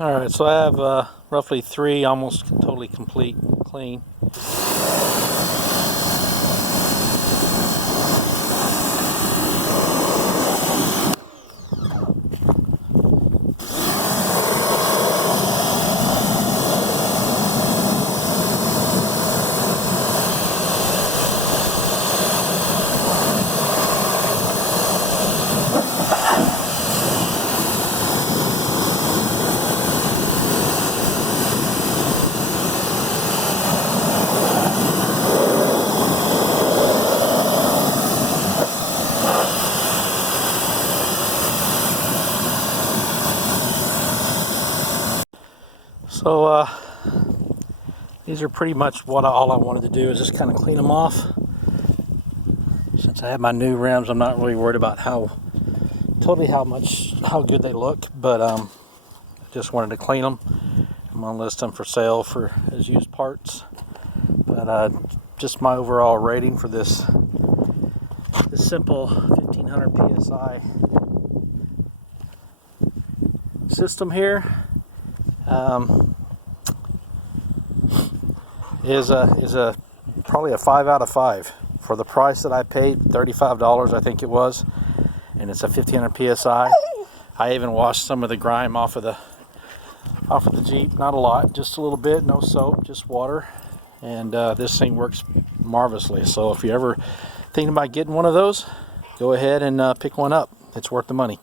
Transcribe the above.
Alright, so I have roughly 3 almost totally complete clean. So these are pretty much all I wanted to do is just kind of clean them off. Since I have my new rims, I'm not really worried about how good they look, but I just wanted to clean them. I'm gonna list them for sale as used parts. But just my overall rating for this simple 1500 psi system here is probably a 5 out of 5 for the price that I paid, $35 I think it was, and it's a 1500 psi. I even washed some of the grime off of the Jeep, not a lot, just a little bit, no soap, just water, and this thing works marvelously. So if you're ever thinking about getting one of those, go ahead and pick one up. It's worth the money.